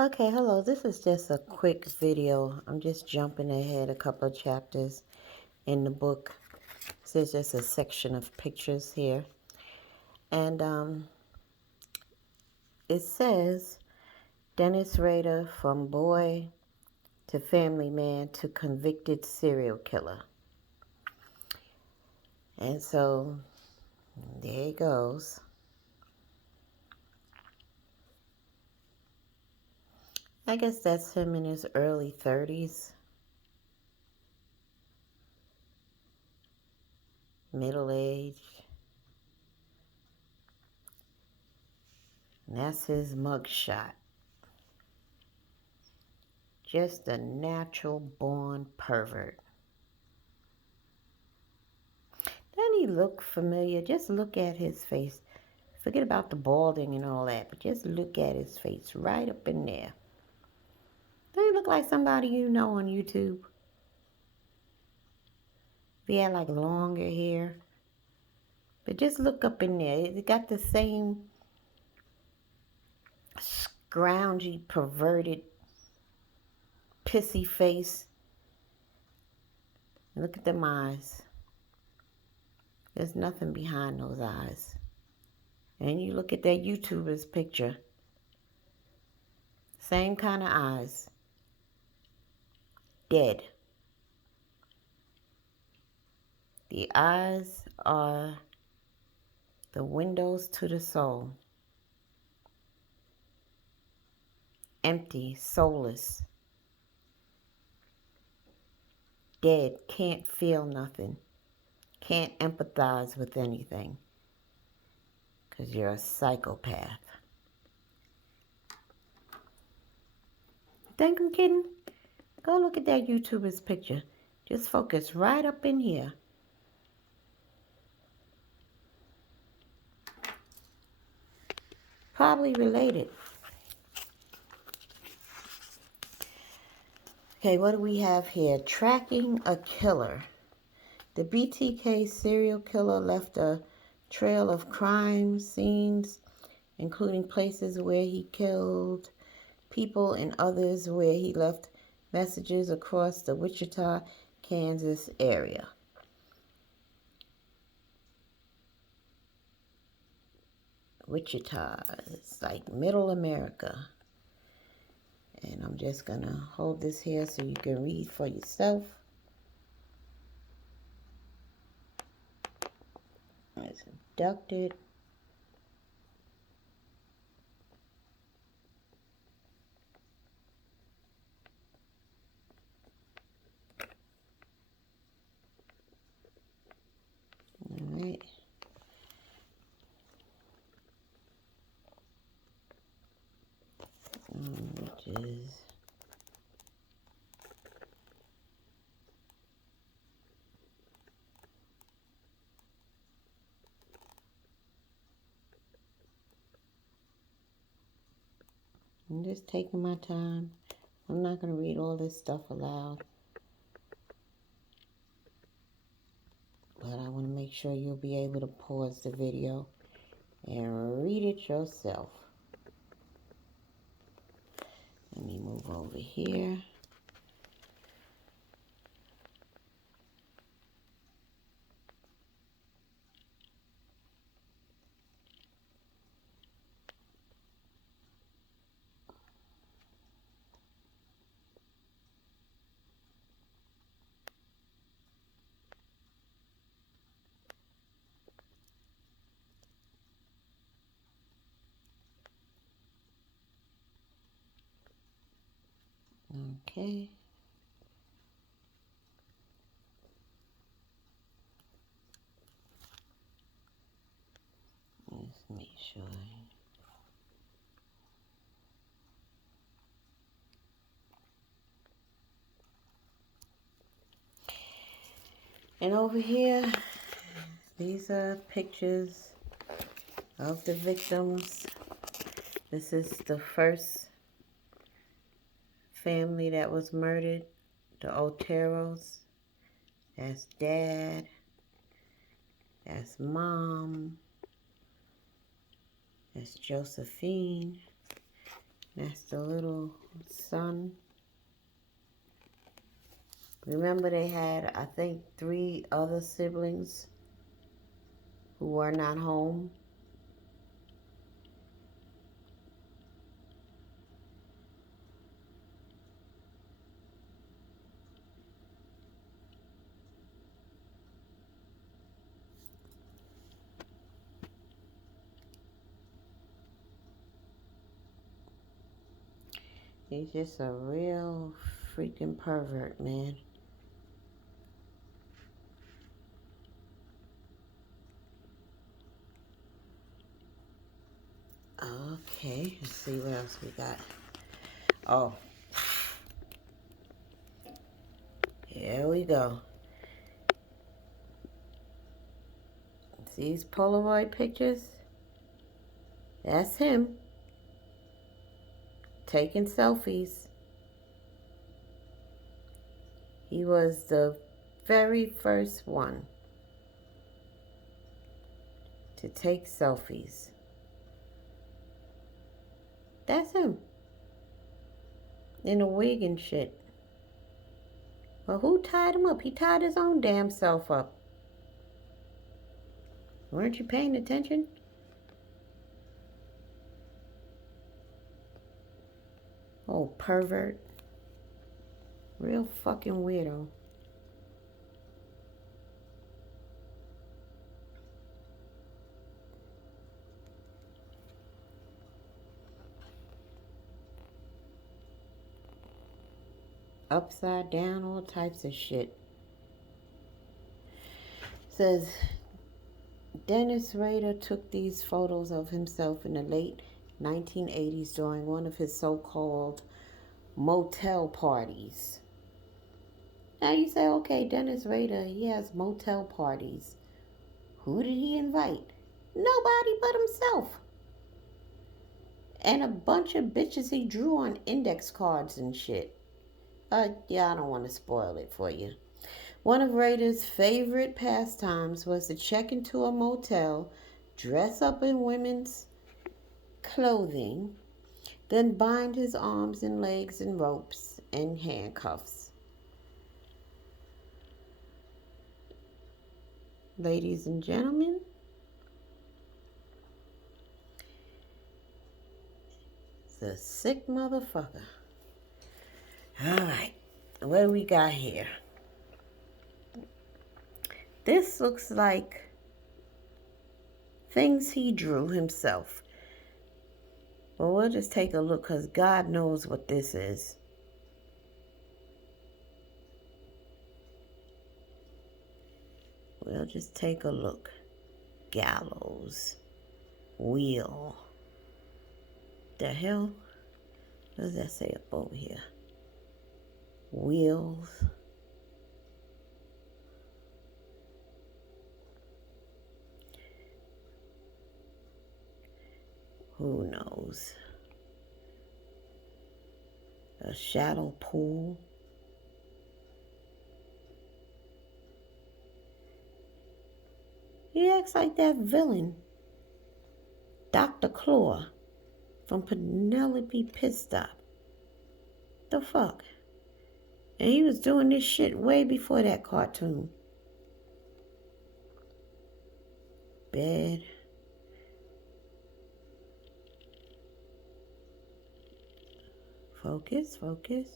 Okay, hello. This is just a quick video. I'm just jumping ahead a couple of chapters in the book. This is just a section of pictures here. And it says, Dennis Rader, from boy to family man to convicted serial killer. And so, there he goes. I guess that's him in his early 30s. Middle-aged. And that's his mugshot. Just a natural-born pervert. Doesn't he look familiar? Just look at his face. Forget about the balding and all that, but just look at his face right up in there. Doesn't he look like somebody you know on YouTube? If he had like longer hair. But just look up in there. It got the same scroungy, perverted, pissy face. Look at them eyes. There's nothing behind those eyes. And you look at that YouTuber's picture. Same kind of eyes. Dead. The eyes are the windows to the soul. Empty, soulless. Dead, can't feel nothing. Can't empathize with anything. Because you're a psychopath. Think I'm kidding? Go look at that YouTuber's picture. Just focus right up in here. Probably related. Okay, what do we have here? Tracking a killer. The BTK serial killer left a trail of crime scenes, including places where he killed people and others where he left messages across the Wichita, Kansas area. Wichita is like middle America. And I'm just going to hold this here so you can read for yourself. It's abducted. All right. Which is I'm just taking my time. I'm not going to read all this stuff aloud. But I want to make sure you'll be able to pause the video and read it yourself. Let me move over here. Okay. Let's make sure. And over here, these are pictures of the victims. This is the first family that was murdered, the Oteros. That's dad. That's mom. That's Josephine. That's the little son. Remember they had, I think, 3 other siblings who were not home. He's just a real freaking pervert, man. Okay, let's see what else we got. Oh, here we go. See these Polaroid pictures? That's him taking selfies. He was the very first one to take selfies. That's him. In a wig and shit. Well, who tied him up? He tied his own damn self up. Weren't you paying attention? Oh, pervert. Real fucking weirdo. Upside down, all types of shit. Says Dennis Rader took these photos of himself in the late 1980s during one of his so-called motel parties. Now you say, okay, Dennis Rader, he has motel parties. Who did he invite? Nobody but himself. And a bunch of bitches he drew on index cards and shit. Yeah, I don't want to spoil it for you. One of Rader's favorite pastimes was to check into a motel, dress up in women's clothing, then bind his arms and legs in ropes and handcuffs. Ladies and gentlemen, it's a sick motherfucker. All right, what do we got here? This looks like things he drew himself. Well, we'll just take a look because God knows what this is. We'll just take a look. Gallows. Wheel. The hell? What does that say up over here? Wheels. Who knows? A shadow pool. He acts like that villain, Dr. Claw, from Penelope Pitstop. The fuck? And he was doing this shit way before that cartoon. Bed. Focus, focus.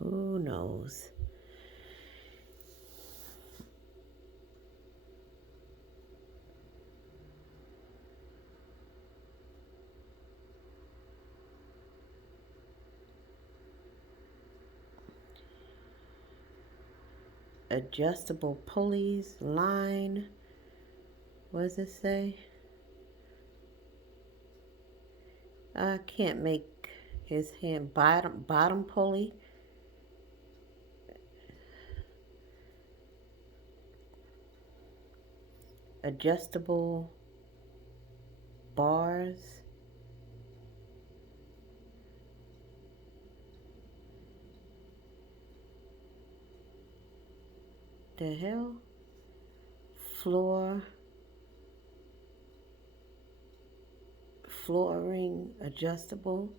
Who knows? Adjustable pulleys, line. What does it say? I can't make his hand. Bottom pulley. Adjustable bars. The hell? Floor. flooring adjustable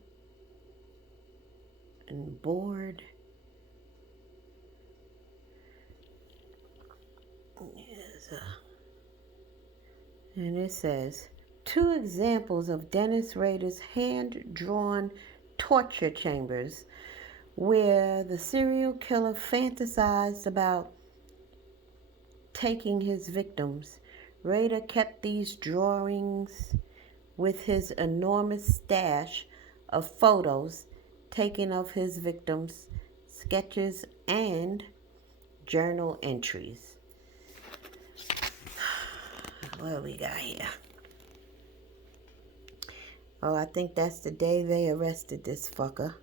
and board. And it says, 2 examples of Dennis Rader's hand-drawn torture chambers where the serial killer fantasized about taking his victims. Rader kept these drawings with his enormous stash of photos taken of his victims, sketches, and journal entries. What we got here? Oh, I think that's the day they arrested this fucker.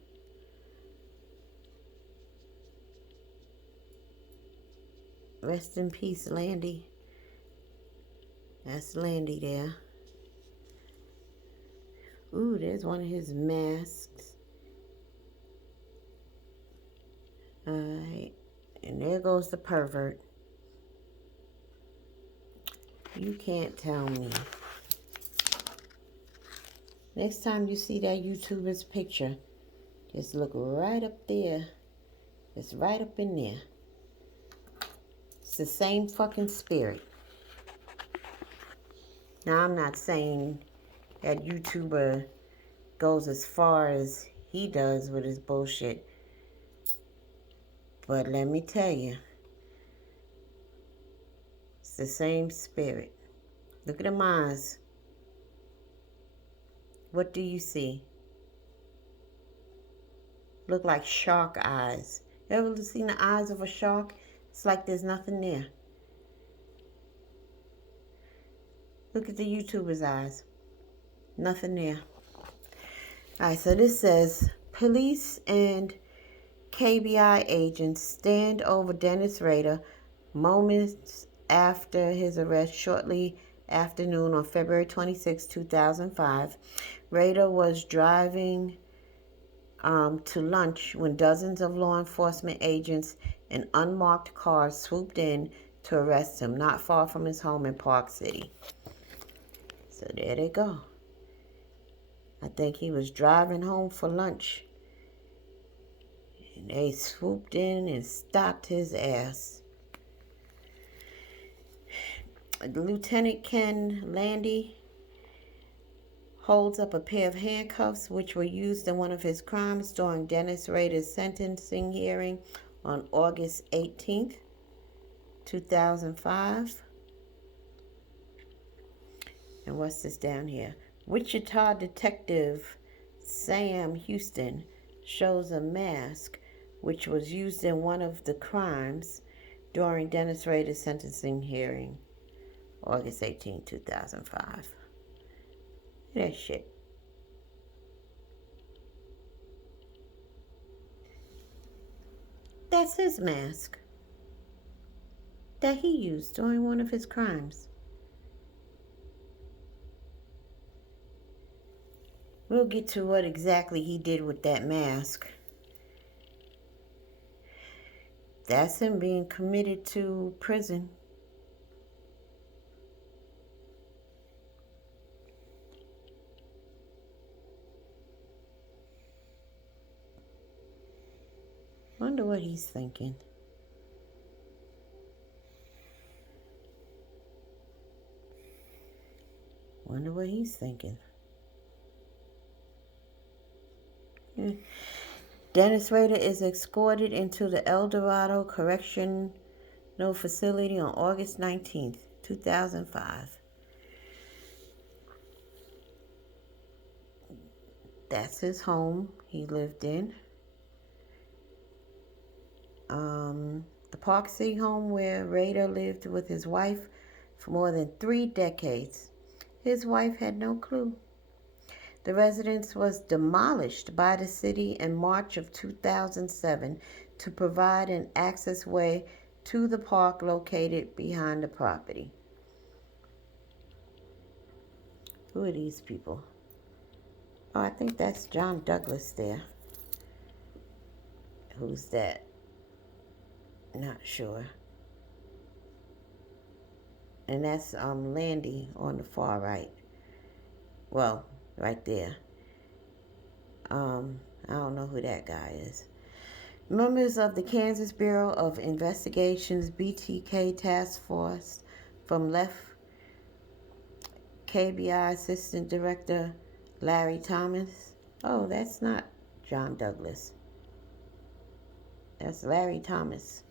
Rest in peace, Landy. That's Landy there. Ooh, there's one of his masks. Alright. And there goes the pervert. You can't tell me. Next time you see that YouTuber's picture, just look right up there. It's right up in there. It's the same fucking spirit. Now, I'm not saying that YouTuber goes as far as he does with his bullshit. But let me tell you, it's the same spirit. Look at them eyes. What do you see? Look like shark eyes. You ever seen the eyes of a shark? It's like there's nothing there. Look at the YouTuber's eyes. Nothing there. Alright, so this says, police and KBI agents stand over Dennis Rader moments after his arrest shortly afternoon on February 26, 2005. Rader was driving to lunch when dozens of law enforcement agents in unmarked cars swooped in to arrest him not far from his home in Park City. So there they go. I think he was driving home for lunch. And they swooped in and stopped his ass. Lieutenant Ken Landy holds up a pair of handcuffs which were used in one of his crimes during Dennis Rader's sentencing hearing on August 18th, 2005. And what's this down here? Wichita detective Sam Houston shows a mask which was used in one of the crimes during Dennis Rader's sentencing hearing, August 18, 2005. Look at that shit. That's his mask that he used during one of his crimes. We'll get to what exactly he did with that mask. That's him being committed to prison. Wonder what he's thinking. Wonder what he's thinking. Dennis Rader is escorted into the El Dorado Correctional Facility on August 19th, 2005. That's his home he lived in. The Park City home where Rader lived with his wife for more than 3 decades. His wife had no clue. The residence was demolished by the city in March of 2007 to provide an access way to the park located behind the property. Who are these people? Oh, I think that's John Douglas there. Who's that? Not sure. And that's Landy on the far right. Well, right there. I don't know who that guy is. Members of the Kansas Bureau of Investigation's BTK task force from left KBI Assistant Director Larry Thomas. Oh, that's not John Douglas. That's Larry Thomas.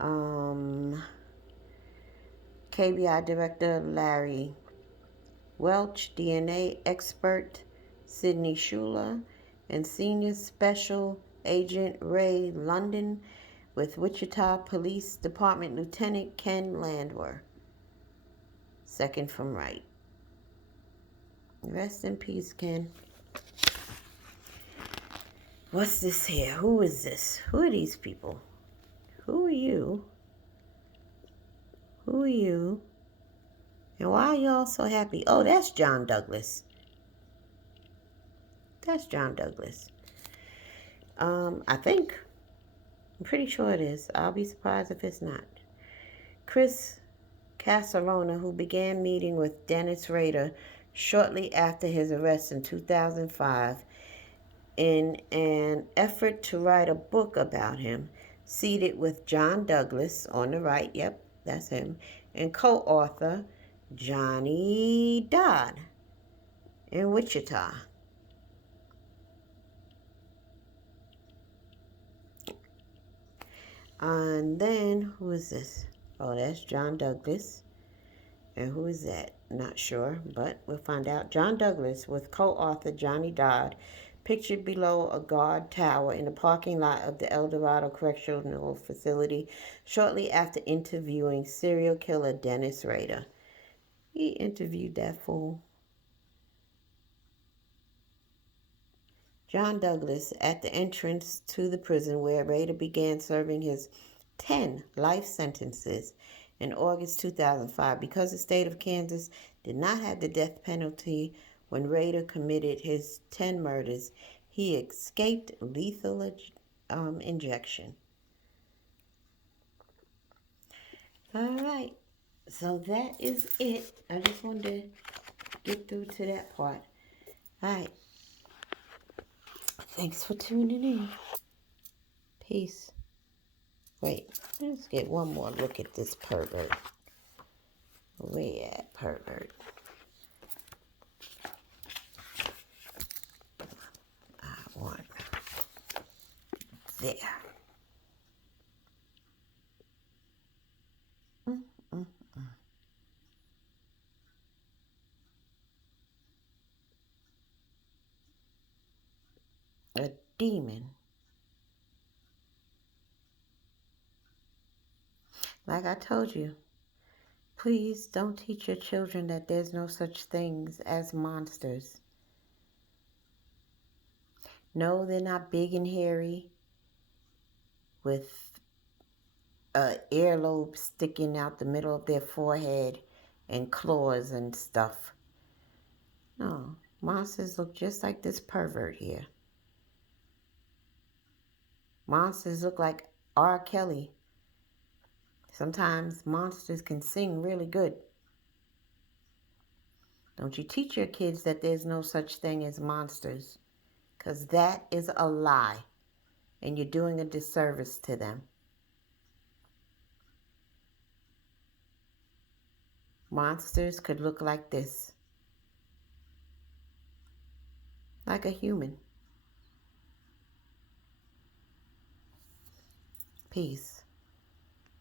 KBI Director Larry Welch, DNA expert Sidney Schuler, and Senior Special Agent Ray London with Wichita Police Department Lieutenant Ken Landwehr. Second from right. Rest in peace, Ken. What's this here? Who is this? Who are these people? Who are you? Who are you? And why are y'all so happy? Oh, that's John Douglas. That's John Douglas. I think. I'm pretty sure it is. I'll be surprised if it's not. Chris Casarona, who began meeting with Dennis Rader shortly after his arrest in 2005 in an effort to write a book about him, seated with John Douglas on the right, yep, that's him, and co-author Johnny Dodd in Wichita. And then, who is this? Oh, that's John Douglas. And who is that? Not sure, but we'll find out. John Douglas with co-author Johnny Dodd, pictured below a guard tower in the parking lot of the El Dorado Correctional Facility shortly after interviewing serial killer Dennis Rader. He interviewed that fool. John Douglas at the entrance to the prison where Rader began serving his 10 life sentences in August 2005 because the state of Kansas did not have the death penalty when Rader committed his 10 murders. He escaped lethal injection. All right, so that is it. I just wanted to get through to that part. All right. Thanks for tuning in. Peace. Wait, let's get one more look at this pervert. Where at, pervert? I want there. A demon. Like I told you, please don't teach your children that there's no such things as monsters. No, they're not big and hairy with a earlobe sticking out the middle of their forehead and claws and stuff. No, monsters look just like this pervert here. Monsters look like R. Kelly. Sometimes monsters can sing really good. Don't you teach your kids that there's no such thing as monsters, because that is a lie, and you're doing a disservice to them. Monsters could look like this, like a human. Peace.